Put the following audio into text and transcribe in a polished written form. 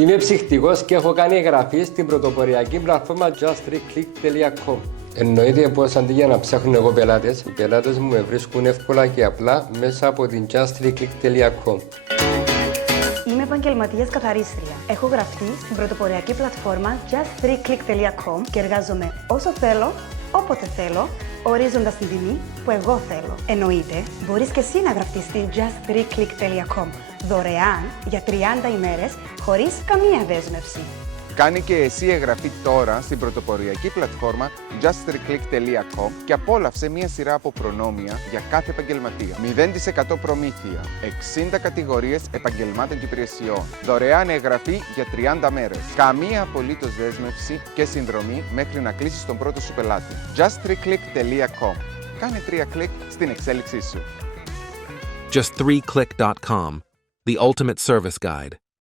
Είμαι ψυχτικός και έχω κάνει εγγραφή στην πρωτοποριακή πλατφόρμα just3click.com. Εννοείται πως αντί για να ψάχνουν εγώ πελάτες, οι πελάτες μου με βρίσκουν εύκολα και απλά μέσα από την just3click.com. Είμαι επαγγελματίας καθαρίστρια. Έχω γραφτεί στην πρωτοποριακή πλατφόρμα just3click.com και εργάζομαι όσο θέλω, όποτε θέλω, ορίζοντας την τιμή που εγώ θέλω. Εννοείται, μπορείς και εσύ να γραφτείς στην just3click.com δωρεάν για 30 ημέρες χωρίς καμία δέσμευση. Κάνε και εσύ εγγραφή τώρα στην πρωτοποριακή πλατφόρμα just3click.com και απόλαυσε μία σειρά από προνόμια για κάθε επαγγελματία. 0% προμήθεια, 60 κατηγορίες επαγγελμάτων και υπηρεσιών, δωρεάν εγγραφή για 30 μέρες, καμία απολύτως δέσμευση και συνδρομή μέχρι να κλείσεις τον πρώτο σου πελάτη. just3click.com. Κάνε 3 κλικ στην εξέλιξή σου. Just3click.com, the ultimate service guide.